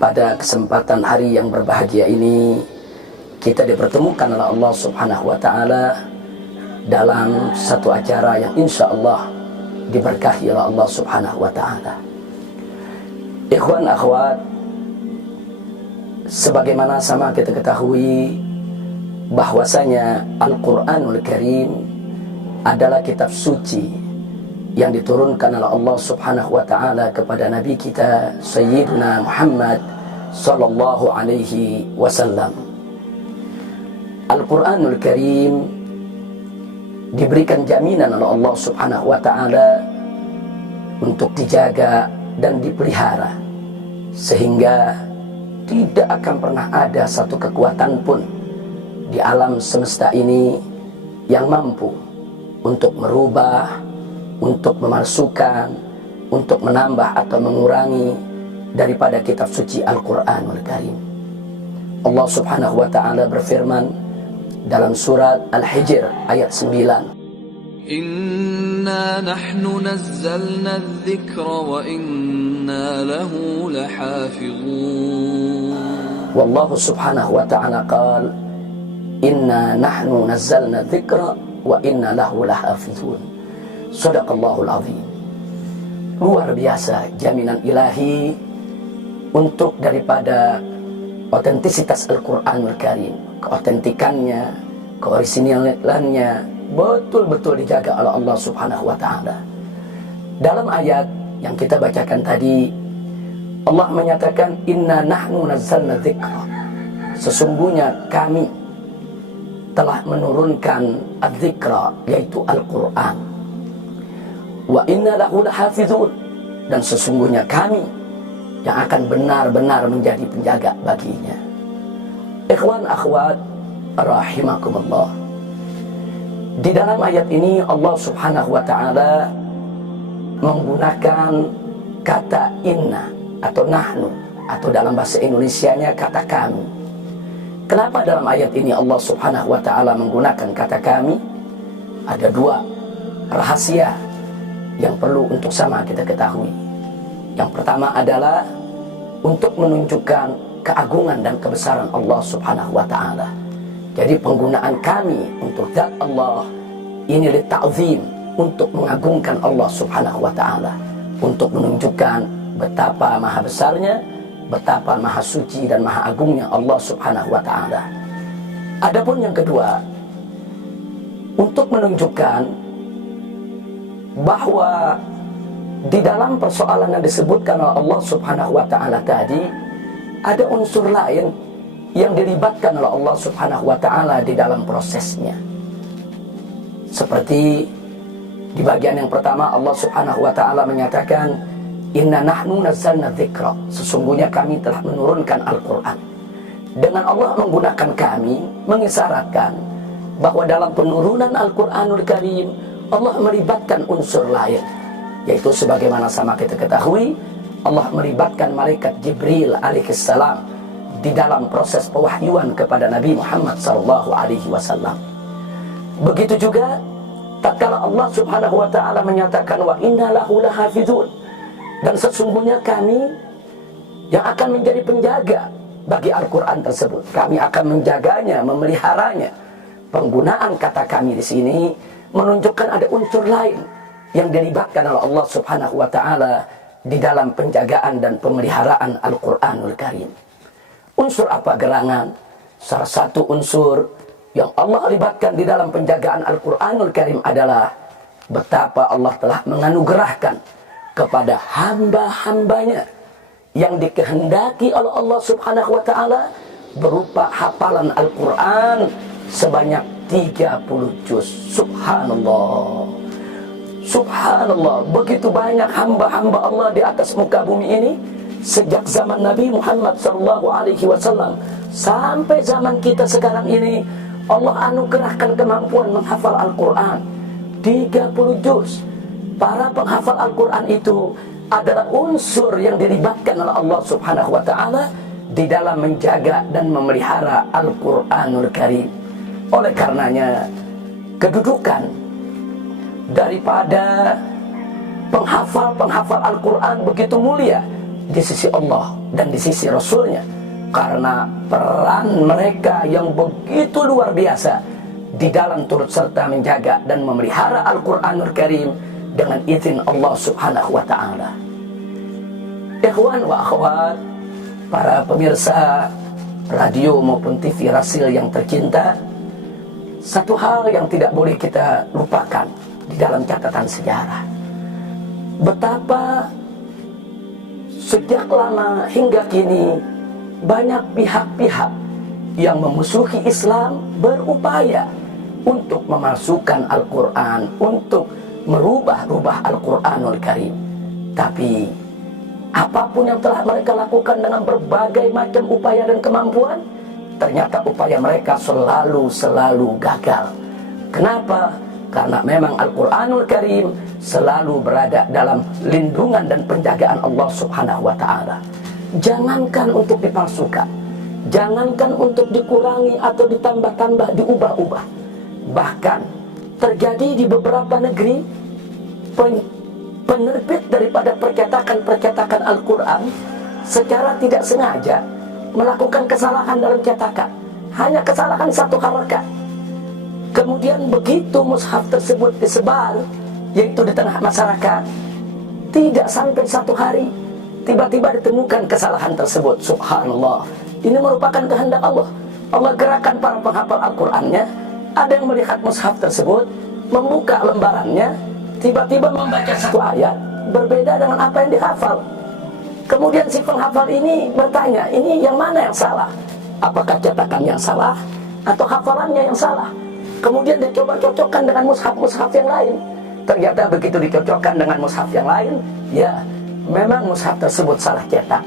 Pada kesempatan hari yang berbahagia ini, kita dipertemukan oleh Allah Subhanahu wa Ta'ala dalam satu acara yang insya Allah diberkahi oleh Allah Subhanahu wa Ta'ala. Ikhwan akhwat, sebagaimana sama kita ketahui bahwasanya Al-Quranul Karim adalah kitab suci yang diturunkan oleh Allah Subhanahu wa Ta'ala kepada Nabi kita Sayyiduna Muhammad sallallahu alaihi wasallam. Al-Quranul Karim diberikan jaminan oleh Allah Subhanahu wa Ta'ala untuk dijaga dan dipelihara, sehingga tidak akan pernah ada satu kekuatan pun di alam semesta ini yang mampu untuk merubah, untuk memalsukan, untuk menambah atau mengurangi daripada kitab suci Al-Quranul Karim. Allah Subhanahu wa Ta'ala berfirman dalam surat Al-Hijr ayat 9, Inna nahnu nazzalna adh-dhikra wa inna lahu lahafizun. Wallahu Subhanahu wa Ta'ala qala Inna nahnu nazzalna adh-dhikra wa inna lahu lahafizun. Shadaqallahul azim. Luar biasa jaminan ilahi untuk daripada otentisitas Al-Quranul Karim. Keotentikannya, keorisinalannya betul-betul dijaga oleh Allah Subhanahu wa Ta'ala. Dalam ayat yang kita bacakan tadi, Allah menyatakan inna nahnu nazzalna dzikra. Sesungguhnya kami telah menurunkan adzikra, yaitu Al-Quran. Wa inna lahu lahafizun, dan sesungguhnya kami yang akan benar-benar menjadi penjaga baginya. Ikhwan akhwat rahimakumullah, di dalam ayat ini Allah Subhanahu wa Ta'ala menggunakan kata inna atau nahnu, atau dalam bahasa Indonesianya kata kami. Kenapa dalam ayat ini Allah Subhanahu wa Ta'ala menggunakan kata kami? Ada dua rahasia yang perlu untuk sama kita ketahui. Yang pertama adalah untuk menunjukkan keagungan dan kebesaran Allah Subhanahu wa Ta'ala. Jadi penggunaan kami untuk zat Allah ini litta'zim, untuk mengagungkan Allah Subhanahu wa Ta'ala, untuk menunjukkan betapa maha besarnya, betapa maha suci dan maha agungnya Allah Subhanahu wa Ta'ala. Adapun yang kedua, untuk menunjukkan bahwa di dalam persoalan yang disebutkan oleh Allah Subhanahu wa Ta'ala tadi, ada unsur lain yang dilibatkan oleh Allah Subhanahu wa Ta'ala di dalam prosesnya. Seperti di bagian yang pertama, Allah Subhanahu wa Ta'ala menyatakan inna nahnu nazzalna dzikra, sesungguhnya kami telah menurunkan Al-Quran. Dengan Allah menggunakan kami, mengisyaratkan bahwa dalam penurunan Al-Quranul Karim Allah melibatkan unsur lain, yaitu sebagaimana sama kita ketahui, Allah melibatkan malaikat Jibril alaihissalam di dalam proses pewahyuan kepada Nabi Muhammad SAW. Begitu juga tatkala Allah Subhanahu wa Ta'ala menyatakan wa inna lahu lahafizun, dan sesungguhnya kami yang akan menjadi penjaga bagi Al-Quran tersebut. Kami akan menjaganya, memeliharanya. Penggunaan kata kami di sini menunjukkan ada unsur lain yang dilibatkan oleh Allah Subhanahu wa Ta'ala di dalam penjagaan dan pemeliharaan Al-Quranul Karim. Unsur apa gerangan? Salah satu unsur yang Allah libatkan di dalam penjagaan Al-Quranul Karim adalah betapa Allah telah menganugerahkan kepada hamba-hambanya yang dikehendaki oleh Allah Subhanahu wa Ta'ala berupa hafalan Al-Quran sebanyak 30 juz. Subhanallah, subhanallah, begitu banyak hamba-hamba Allah di atas muka bumi ini sejak zaman Nabi Muhammad SAW sampai zaman kita sekarang ini. Allah anugerahkan kemampuan menghafal Al-Quran 30 juz. Para penghafal Al-Quran itu adalah unsur yang dilibatkan oleh Allah Subhanahu wa Ta'ala di dalam menjaga dan memelihara Al-Quranul Karim. Oleh karenanya, kedudukan daripada penghafal Al-Quran begitu mulia di sisi Allah dan di sisi Rasulnya, karena peran mereka yang begitu luar biasa di dalam turut serta menjaga dan memelihara Al-Quranul Karim dengan izin Allah Subhanahu wa Ta'ala. Ikhwan wa akhwat, para pemirsa radio maupun TV Rasil yang tercinta, satu hal yang tidak boleh kita lupakan di dalam catatan sejarah, betapa sejak lama hingga kini banyak pihak-pihak yang memusuhi Islam berupaya untuk memasukkan Al-Quran, untuk merubah-rubah Al-Quranul Karim. Tapi apapun yang telah mereka lakukan dengan berbagai macam upaya dan kemampuan, ternyata upaya mereka selalu gagal. Kenapa? Karena memang Al-Quranul Karim selalu berada dalam lindungan dan penjagaan Allah Subhanahu wa Ta'ala. Jangankan untuk dipalsukan, jangankan untuk dikurangi atau ditambah-tambah, diubah-ubah. Bahkan terjadi di beberapa negeri penerbit daripada percetakan Al-Quran secara tidak sengaja melakukan kesalahan dalam cetakan, hanya kesalahan satu harakat. Kemudian begitu mushaf tersebut disebar, yaitu di tengah masyarakat, tidak sampai satu hari tiba-tiba ditemukan kesalahan tersebut. Subhanallah, ini merupakan kehendak Allah. Allah gerakan para penghafal Al-Qurannya. Ada yang melihat mushaf tersebut, membuka lembarannya, tiba-tiba membaca satu ayat berbeda dengan apa yang dihafal. Kemudian si penghafal ini bertanya, ini yang mana yang salah? Apakah cetakan yang salah atau hafalannya yang salah? Kemudian dicoba cocokkan dengan mushaf-mushaf yang lain. Ternyata begitu dicocokkan dengan mushaf yang lain, ya memang mushaf tersebut salah cetak.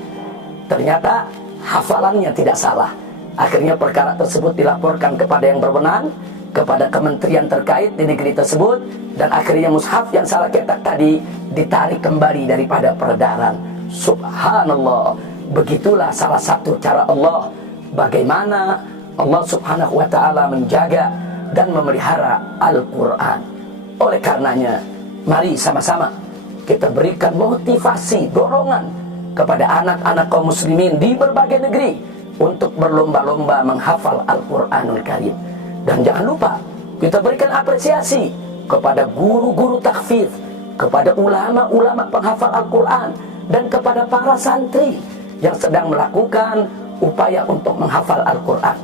Ternyata hafalannya tidak salah. Akhirnya perkara tersebut dilaporkan kepada yang berwenang, kepada kementerian terkait di negeri tersebut, dan akhirnya mushaf yang salah cetak tadi ditarik kembali daripada peredaran. Subhanallah, begitulah salah satu cara Allah bagaimana Allah Subhanahu wa Ta'ala menjaga dan memelihara Al-Quran. Oleh karenanya, mari sama-sama kita berikan motivasi, dorongan kepada anak-anak kaum muslimin di berbagai negeri untuk berlomba-lomba menghafal Al-Quranul Karim. Dan jangan lupa kita berikan apresiasi kepada guru-guru tahfidz, kepada ulama-ulama penghafal Al-Quran, dan kepada para santri yang sedang melakukan upaya untuk menghafal Al-Quran.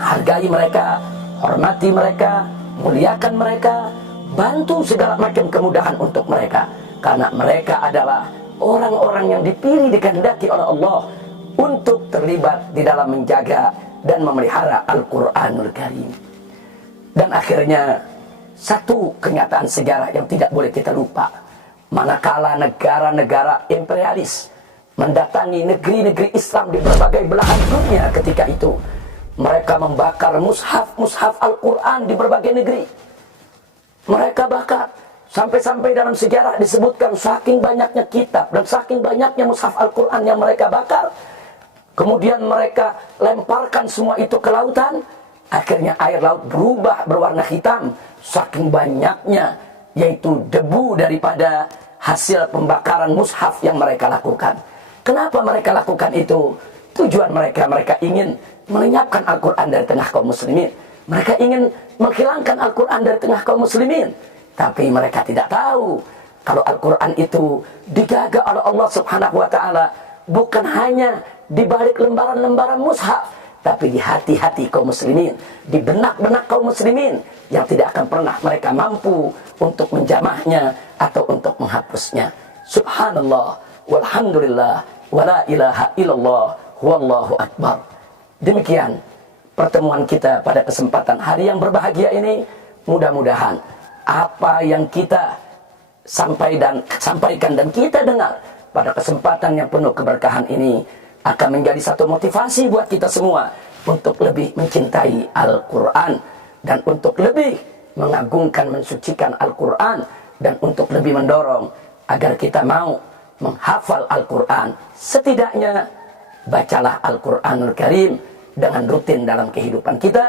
Hargai mereka, hormati mereka, muliakan mereka, bantu segala macam kemudahan untuk mereka, karena mereka adalah orang-orang yang dipilih, dikehendaki oleh Allah untuk terlibat di dalam menjaga dan memelihara Al-Quranul Karim. Dan akhirnya satu kenyataan sejarah yang tidak boleh kita lupa, manakala negara-negara imperialis mendatangi negeri-negeri Islam di berbagai belahan dunia ketika itu, mereka membakar mushaf-mushaf Al-Quran di berbagai negeri. Mereka bakar, sampai-sampai dalam sejarah disebutkan saking banyaknya kitab dan saking banyaknya mushaf Al-Quran yang mereka bakar, kemudian mereka lemparkan semua itu ke lautan. Akhirnya air laut berubah berwarna hitam, saking banyaknya, yaitu debu daripada hasil pembakaran mushaf yang mereka lakukan. Kenapa mereka lakukan itu? Tujuan mereka ingin melenyapkan Al-Quran dari tengah kaum muslimin. Mereka ingin menghilangkan Al-Quran dari tengah kaum muslimin. Tapi mereka tidak tahu kalau Al-Quran itu dijaga oleh Allah Subhanahu wa Ta'ala bukan hanya di balik lembaran-lembaran mushaf, tapi di hati-hati kaum muslimin, di benak-benak kaum muslimin yang tidak akan pernah mereka mampu untuk menjamahnya atau untuk menghapusnya. Subhanallah, walhamdulillah, wala ilaha illallah, wallahu akbar. Demikian pertemuan kita pada kesempatan hari yang berbahagia ini. Mudah-mudahan apa yang kita sampaikan dan kita dengar pada kesempatan yang penuh keberkahan ini akan menjadi satu motivasi buat kita semua untuk lebih mencintai Al-Quran dan untuk lebih mengagungkan, mensucikan Al-Quran, dan untuk lebih mendorong agar kita mau menghafal Al-Quran. Setidaknya bacalah Al-Quranul Karim dengan rutin dalam kehidupan kita.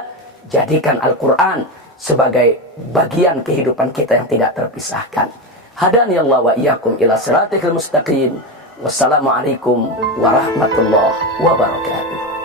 Jadikan Al-Quran sebagai bagian kehidupan kita yang tidak terpisahkan. Hadani Allah wa iyyakum ila siratikal mustaqim. Wassalamualaikum warahmatullahi wabarakatuh.